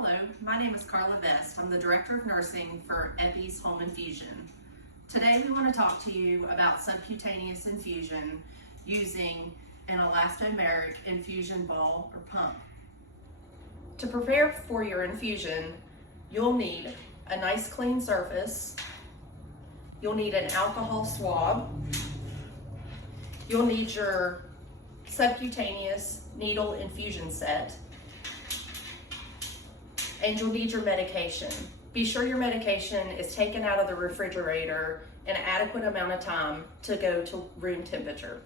Hello, my name is Carla Best. I'm the Director of Nursing for Epi's Home Infusion. Today we want to talk to you about subcutaneous infusion using an elastomeric infusion ball or pump. To prepare for your infusion, you'll need a nice clean surface. You'll need an alcohol swab. You'll need your subcutaneous needle infusion set. And you'll need your medication. Be sure your medication is taken out of the refrigerator an adequate amount of time to go to room temperature.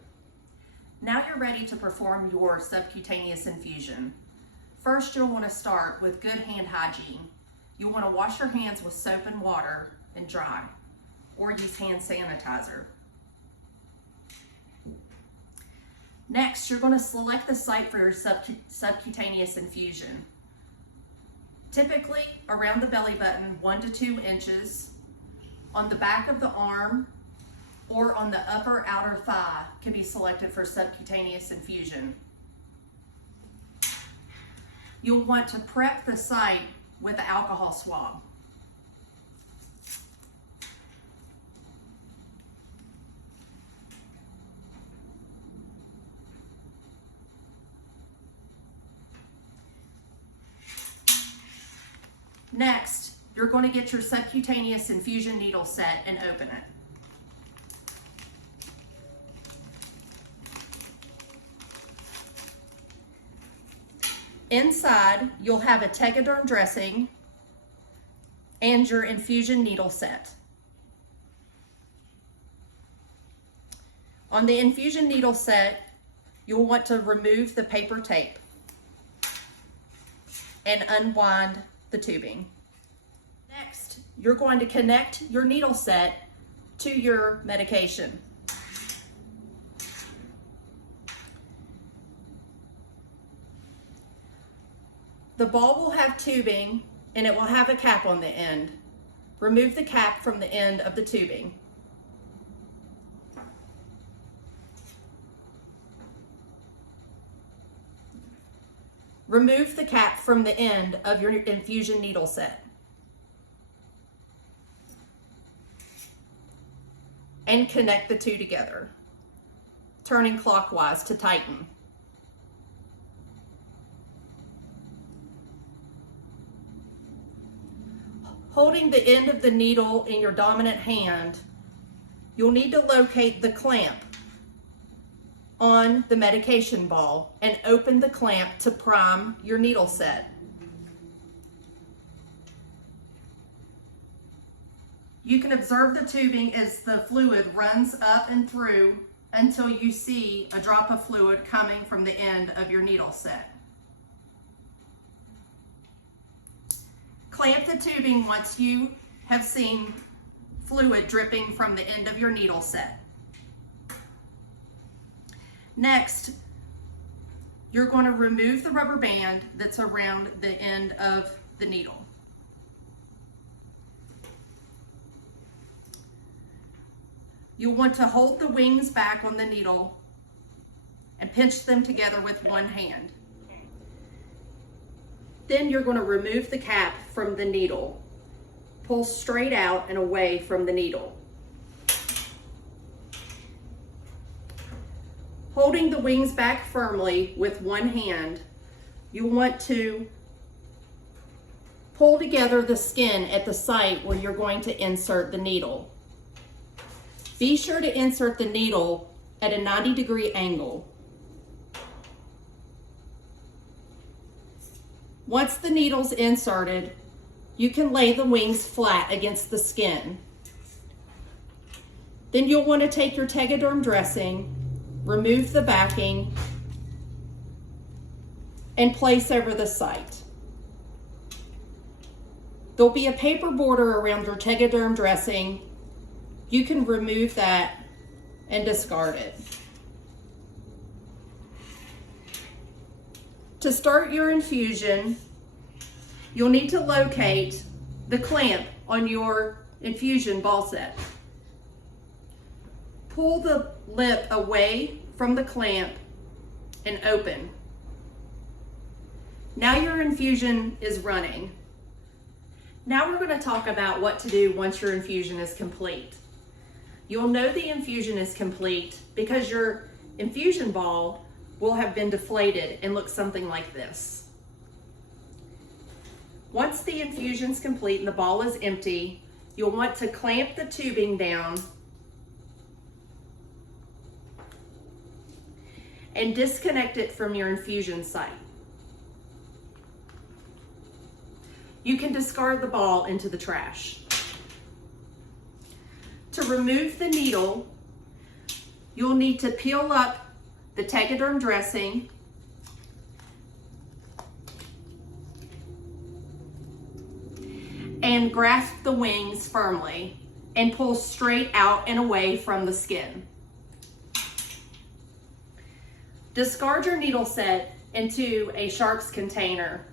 Now you're ready to perform your subcutaneous infusion. First, you'll want to start with good hand hygiene. You'll want to wash your hands with soap and water and dry, or use hand sanitizer. Next, you're going to select the site for your subcutaneous infusion. Typically around the belly button, 1 to 2 inches, on the back of the arm, or on the upper outer thigh can be selected for subcutaneous infusion. You'll want to prep the site with the alcohol swab. Next, you're going to get your subcutaneous infusion needle set and open it. Inside, you'll have a tegaderm dressing and your infusion needle set. On the infusion needle set, you'll want to remove the paper tape and unwind the tubing. Next, you're going to connect your needle set to your medication. The ball will have tubing and it will have a cap on the end. Remove the cap from the end of the tubing. Remove the cap from the end of your infusion needle set. And connect the two together, turning clockwise to tighten. Holding the end of the needle in your dominant hand, you'll need to locate the clamp on the medication ball and open the clamp to prime your needle set. You can observe the tubing as the fluid runs up and through until you see a drop of fluid coming from the end of your needle set. Clamp the tubing once you have seen fluid dripping from the end of your needle set. Next, you're going to remove the rubber band that's around the end of the needle. You'll want to hold the wings back on the needle and pinch them together with one hand. Then you're going to remove the cap from the needle. Pull straight out and away from the needle. Holding the wings back firmly with one hand, you want to pull together the skin at the site where you're going to insert the needle. Be sure to insert the needle at a 90-degree angle. Once the needle's inserted, you can lay the wings flat against the skin. Then you'll want to take your tegaderm dressing, remove the backing, and place over the site. There'll be a paper border around your tegaderm dressing. You can remove that and discard it. To start your infusion, you'll need to locate the clamp on your infusion ball set. Pull the lip away from the clamp and open. Now your infusion is running. Now we're going to talk about what to do once your infusion is complete. You'll know the infusion is complete because your infusion ball will have been deflated and look something like this. Once the infusion's complete and the ball is empty, you'll want to clamp the tubing down and disconnect it from your infusion site. You can discard the ball into the trash. To remove the needle, you'll need to peel up the Tegaderm dressing and grasp the wings firmly and pull straight out and away from the skin. Discard your needle set into a sharps container